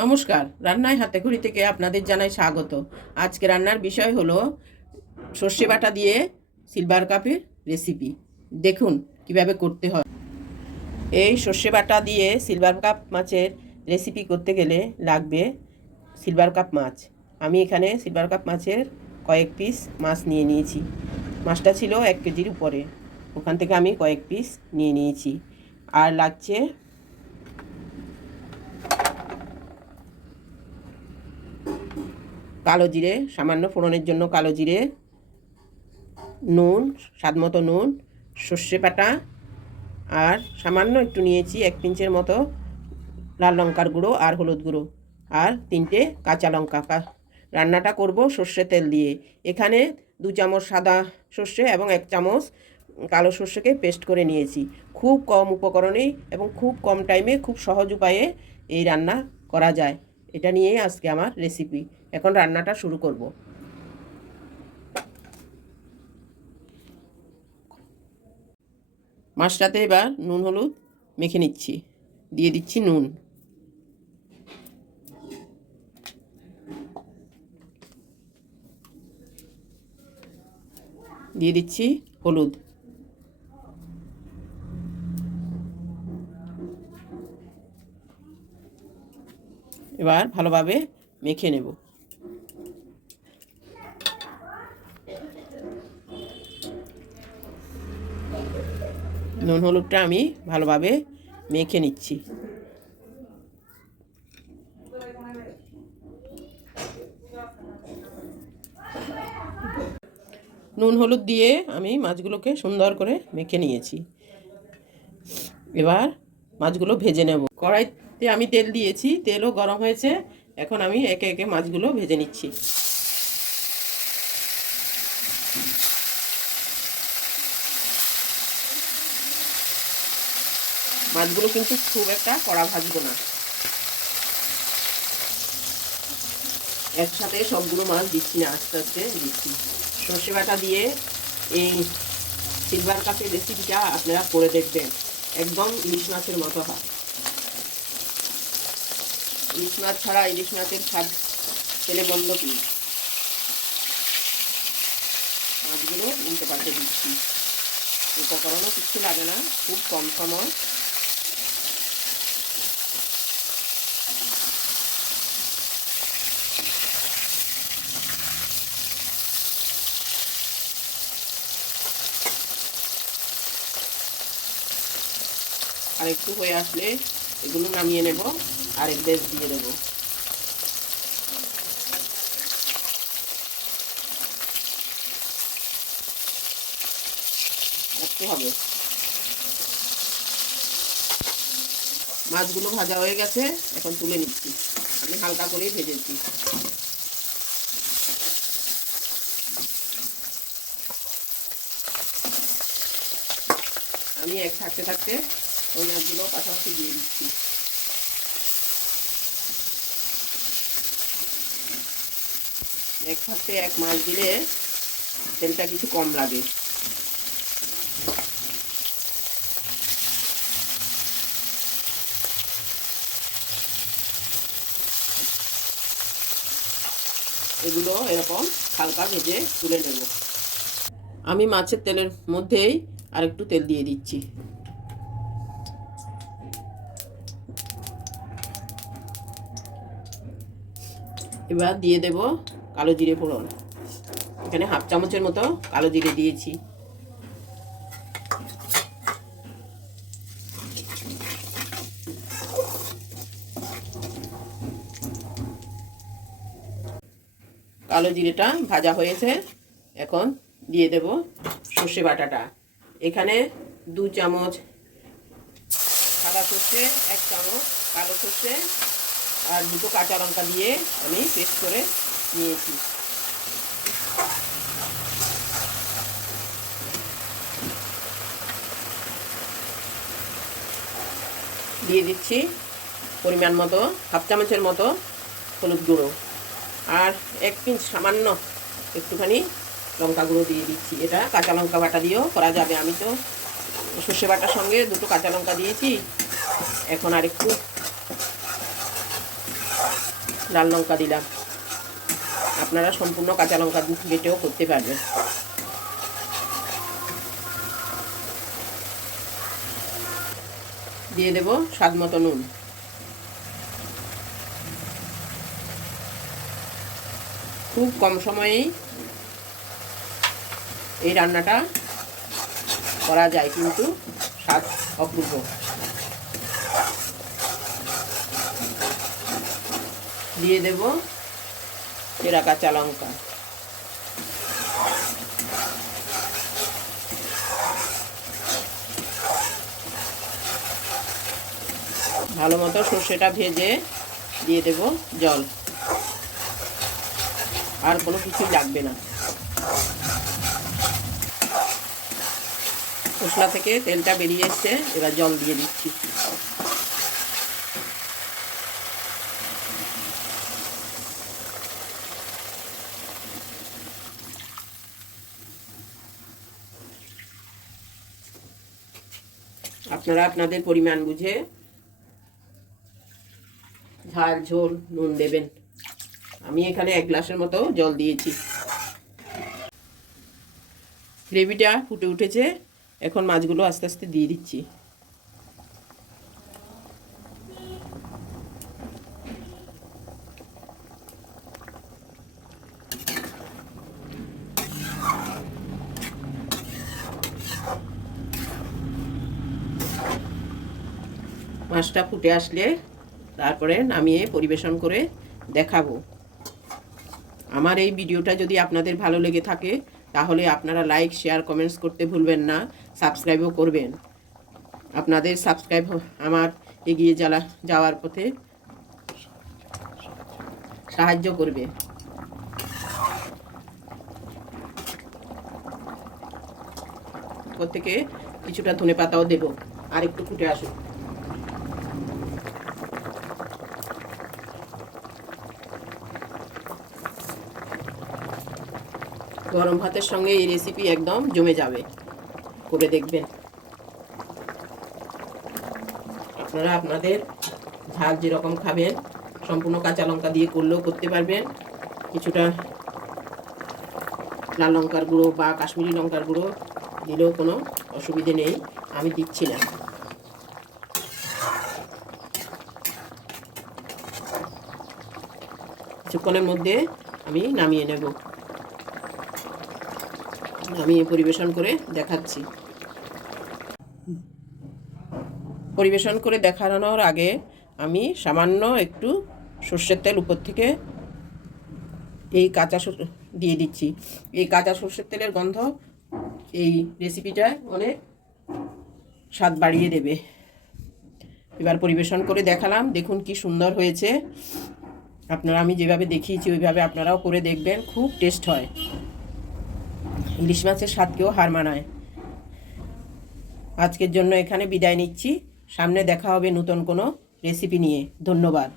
নমস্কার, রান্নায় হাতে খড়ি থেকে আপনাদের জানাই স্বাগত। আজকে রান্নার বিষয় হলো সর্ষে বাটা দিয়ে সিলভার কাপের রেসিপি দেখুন কীভাবে করতে হয়। এই সর্ষে বাটা দিয়ে সিলভার কাপ মাছের রেসিপি করতে গেলে লাগবে সিলভার কাপ মাছ। আমি এখানে সিলভার কাপ মাছের কয়েক পিস মাছ নিয়ে নিয়েছি। মাছটা ছিল এক কেজির উপরে। ওখান থেকে আমি কয়েক পিস নিয়ে নিয়েছি। আর লাগছে কালো জিরে, সামান্য ফোড়নের জন্য কালো জিরে, নুন স্বাদমতো নুন, সর্ষে পাটা আর সামান্য একটু নিয়েছি এক পিঞ্চের মতো লাল লঙ্কার গুঁড়ো আর হলুদ গুঁড়ো, আর তিনটে কাঁচা লঙ্কা। রান্নাটা করব সর্ষে তেল দিয়ে। এখানে দু চামচ সাদা সর্ষে এবং এক চামচ কালো সর্ষেকে পেস্ট করে নিয়েছি। খুব কম উপকরণে এবং খুব কম টাইমে খুব সহজ উপায়ে এই রান্না করা যায়। এটা নিয়েই আজকে আমার রেসিপি। এখন রান্নাটা শুরু করব। মাছটাতে এবার নুন, হলুদ মেখে নিচ্ছি। দিয়ে দিচ্ছি নুন। দিয়ে দিচ্ছি হলুদ। এবার ভালোভাবে মেখে নেব। নুন হলুদটা আমি ভালোভাবে মেখে নিচ্ছি। নুন হলুদ দিয়ে আমি মাছগুলোকে সুন্দর করে মেখে নিয়েছি। এবার মাছগুলো ভেজে নেব। কড়াইতে আমি তেল দিয়েছি, তেলও গরম হয়েছে। এখন আমি একে একে মাছগুলো ভেজে নিচ্ছি। মাছগুলো কিন্তু খুব একটা কড়া ভাজবো না। একসাথে সবগুলো মাছ দিচ্ছি না, আস্তে আস্তে দিচ্ছি। সর্ষে বাটা দিয়ে এই সিলভার কাপের রেসিপিটা আপনারা করে দেখবেন। একদম ইলিশ মাছের মতো হয়। ইলিশ মাছ ছাড়া ইলিশ মাছের স্বাদ পেলে বন্ধ কি? মাছগুলো উল্টে পাল্টে দিচ্ছি। উপকরণও কিছু লাগে না, খুব কম সময়। আর একটু হয়ে আসলে এগুলো নামিয়ে নেব, আর এক বেশ দিয়ে দেবো। হবে। মাছগুলো ভাজা হয়ে গেছে, এখন তুলে নিচ্ছি। আমি হালকা করেই ভেজেছি। আমি এক থাকতে থাকতে ওই মাছগুলো পাশাপাশি দিয়ে দিচ্ছি। এক থাকতে এক মাছ দিলে তেলটা কিছু কম লাগে। এগুলো এরকম হালকা ভেজে তুলে নেব। আমি মাছের তেলের মধ্যেই আর একটু তেল দিয়ে দিচ্ছি। এবার দিয়ে দেব কালো জিরে ফোড়ন। এখানে হাফ চামচের মতো কালো জিরে দিয়েছি। কালো জিরেটা ভাজা হয়েছে, এখন দিয়ে দেব সর্ষে বাটাটা। এখানে দু চামচ সাদা সর্ষে, এক চামচ কালো সর্ষে আর দুটো কাঁচা লঙ্কা দিয়ে আমি পেস্ট করে নিয়েছি। দিয়ে দিচ্ছি পরিমাণ মতো, হাফ চামচের মতো হলুদ গুঁড়ো। আর এক পিঞ্চ সামান্য একটুখানি লঙ্কা গুঁড়ো দিয়ে দিচ্ছি। এটা কাঁচা লঙ্কা বাটা দিয়েও করা যাবে। আমি তো সর্ষে বাটার সঙ্গে দুটো কাঁচা লঙ্কা দিয়েছি। এখন আর একটু লাল লঙ্কা দিলাম। আপনারা সম্পূর্ণ কাঁচা লঙ্কা বেটেও করতে পারবেন। দিয়ে দেব স্বাদ মতো নুন। খুব কম সময়েই এই রান্নাটা করা যায়, কিন্তু স্বাদ অপূর্ব। দিয়ে দেব চেরা কাঁচা লঙ্কা। ভালো মতো সর্ষেটা ভেজে দিয়ে দেব জল। আর কোনো কিছুই লাগবে না। মশলা থেকে তেলটা বেরিয়ে এসছে, এবার জল দিয়ে দিচ্ছি। আপনারা আপনাদের পরিমাণ বুঝে ঝাল, ঝোল, নুন দেবেন। আমি এখানে এক গ্লাসের মতো জল দিয়েছি। গ্রেভিটা ফুটে উঠেছে। এখন মাছগুলো আস্তে আস্তে দিয়ে দিচ্ছি। মাছটা ফুটে আসলে তারপরে নামিয়ে পরিবেশন করে দেখাবো। আমার এই ভিডিওটা যদি আপনাদের ভালো লেগে থাকে, তাহলে আপনারা লাইক, শেয়ার, কমেন্টস করতে ভুলবেন না, সাবস্ক্রাইবও করবেন। আপনাদের সাবস্ক্রাইব আমার এগিয়ে জ্বালা যাওয়ার পথে সাহায্য করবে। থেকে কিছুটা ধনে পাতাও দেব। আর একটু ফুটে আসুক। গরম ভাতের সঙ্গে এই রেসিপি একদম জমে যাবে। করে দেখবেন। আপনারা আপনাদের ঝাল যেরকম খাবেন, সম্পূর্ণ কাঁচা লঙ্কা দিয়ে করলেও করতে পারবেন। কিছুটা লাল লঙ্কার গুঁড়ো বা কাশ্মীরি লঙ্কার গুঁড়ো দিলেও কোনো অসুবিধে নেই, আমি দিচ্ছি না। কিছুক্ষণের মধ্যে আমি নামিয়ে নেব। আমি পরিবেশন করে দেখাচ্ছি। পরিবেশন করে দেখানোর আগে আমি সামান্য একটু সর্ষের তেল উপর থেকে এই কাঁচা দিয়ে দিচ্ছি। এই কাঁচা সর্ষের তেলের গন্ধ এই রেসিপিটা অনেক স্বাদ বাড়িয়ে দেবে। এবার পরিবেশন করে দেখালাম, দেখুন কি সুন্দর হয়েছে। আপনারা আমি যেভাবে দেখিয়েছি, ওইভাবে আপনারাও করে দেখবেন, খুব টেস্ট হয়। ইলিশ মাছের স্বাদকেও হার মানায়। আজকের জন্য এখানে বিদায় নিচ্ছি। সামনে দেখা হবে নতুন কোনো রেসিপি নিয়ে। ধন্যবাদ।